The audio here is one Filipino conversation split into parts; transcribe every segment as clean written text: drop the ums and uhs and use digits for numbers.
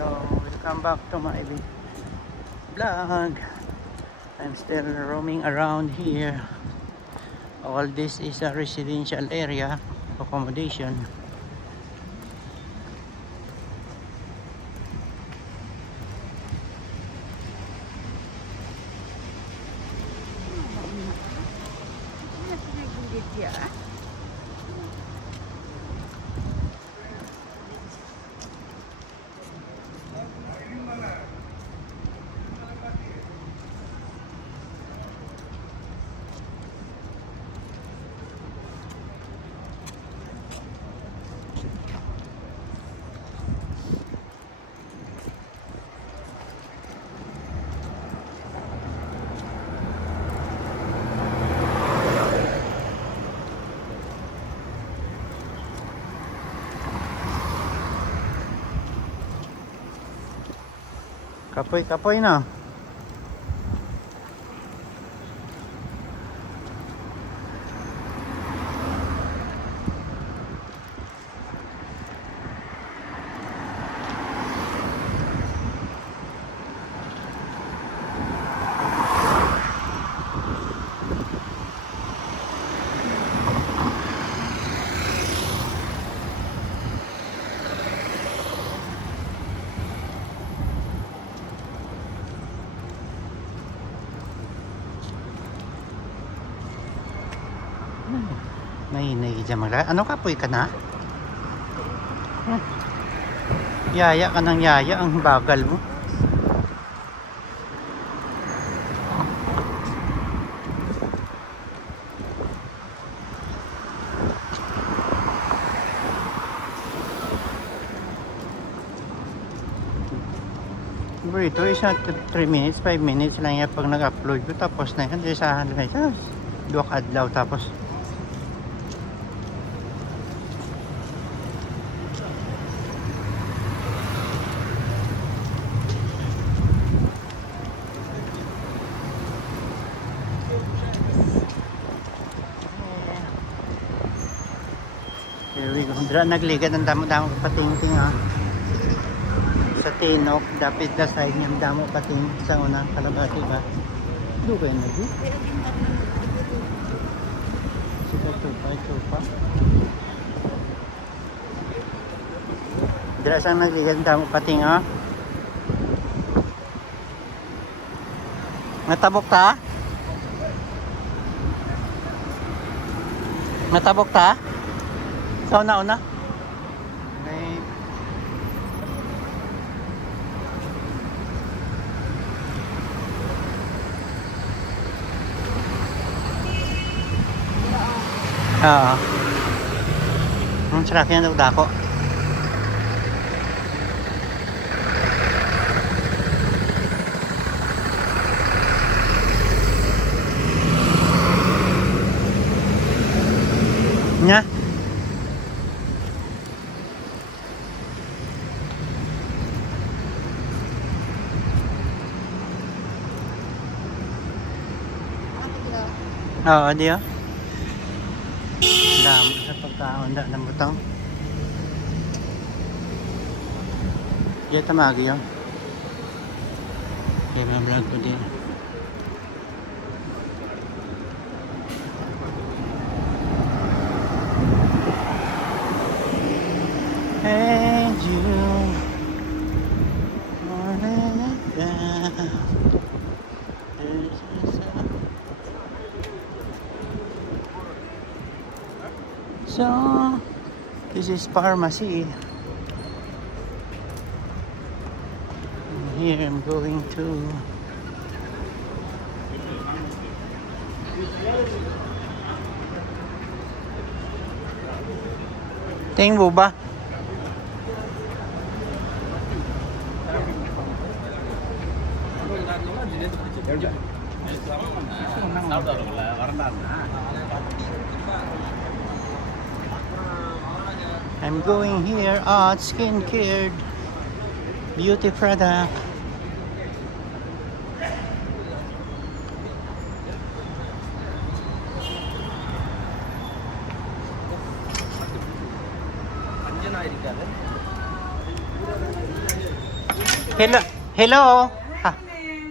Hello, welcome back to my vlog. I'm still roaming around here. All this is a residential area accommodation. Kapoy na. Nainay dyan magla. Ano kapoy ka na? Yaya ka ng yaya. Ang bagal mo. Bro, ito isa 3 minutes, 5 minutes lang yan pag nag-upload ko. Tapos na yan. Sa hanay. Duwak adlaw tapos. Here we go. Dra nagligat ang damo-damo pating-ting ha. Sa Tinok, dapat na side niya damo pating sa unang kalabati ba? Dugay na di. Sika chupa. Dra sang nagligat ang damo pating ha. Natabok ta? Natabok ta? Sa una. Okay. Ang sarap yan daw dako. Nya? Oo, di oh. Damo sa pagkaunda ng butang. Iya tamagi yun. Kaya mga vlog ko din. And you more than a girl. So, this is pharmacy. And here I'm going to Ting boba. I'm going here at Skincare Beauty Product. Hello. Hello. Ha.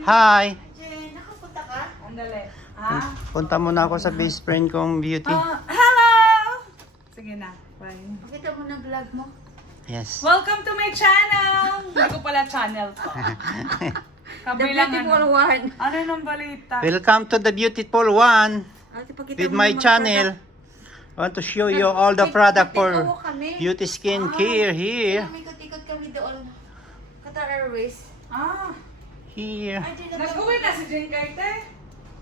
Hi. Jen, nakapunta ka? Andali. Ha? Punta muna ako sa best friend kong beauty. Hello! Sige na. Bye. Pakita mo na vlog mo. Yes. Welcome to my channel! Hindi ko pala channel to. The Kabilang beautiful ano. one. Ano nang balita? Welcome to the beautiful one Ate, pakita with mo my naman channel. I want to show you all the product for Nagtitinaw kami. beauty skin care here. Kaya may ikot-ikot kami doon. Qatar Airways. Ah, Here. Ay, di na nag-uwi na si Jen Kaite?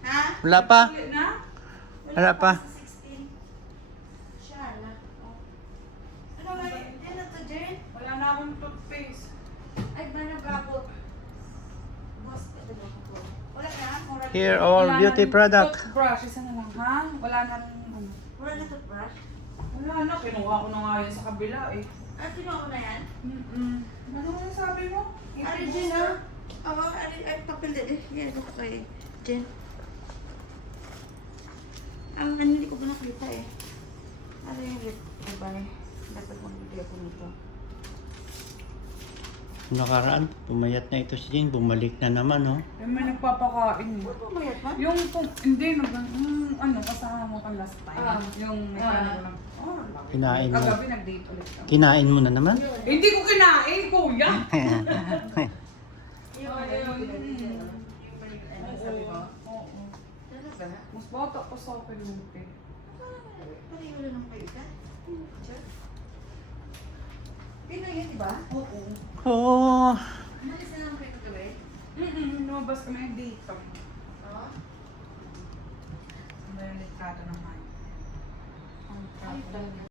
Ha? Wala pa. Uwi na? Wala pa. Sa 16. Siya na. Oh. Ano ba? Di na to, Jen? Wala na akong toothpaste. Ay, ba nagabot? Boss, ito ba ko? Wala na? Mura Here all Wala beauty na rin product. Toothbrush, isa na lang, ha? Wala na rin, ano. Mura na toothbrush? Wala na, kinuha ko na nga yun sa kabila eh. Ah, kinuha mo na yan? Ano nga sabi mo? Ari, Jen, ha? Oo, ay, papel din. Yan, ito kay Jen. Ang ano, hindi ko ba nakita eh. Ano yung lip? Bye. Dapat magbigay ako nito. Nakaraan, pumayat na ito si Jane. Bumalik na naman, oh. Yung may nagpapakain eh. Ano pumayat ba? Yung hindi, ano, kasama mo ka last time. Ah. Yung Ah. lang. Oh, Kinain mo. kagabi nag-date ulit kami. Kinain mo na naman? Hindi ko kinain, kuya! Yung ano yung pinag-dito. Yung ano sabi mo? Oo. Ano ba? Mas bata pa sa akin yung pin. Pareho lang ng kayo ka? Di na yun, di ba? Oo. Oh. Umalis na lang kayo kagabi? Lumabas kami dito. Oo. Ano yung litrato naman? Ay, talaga.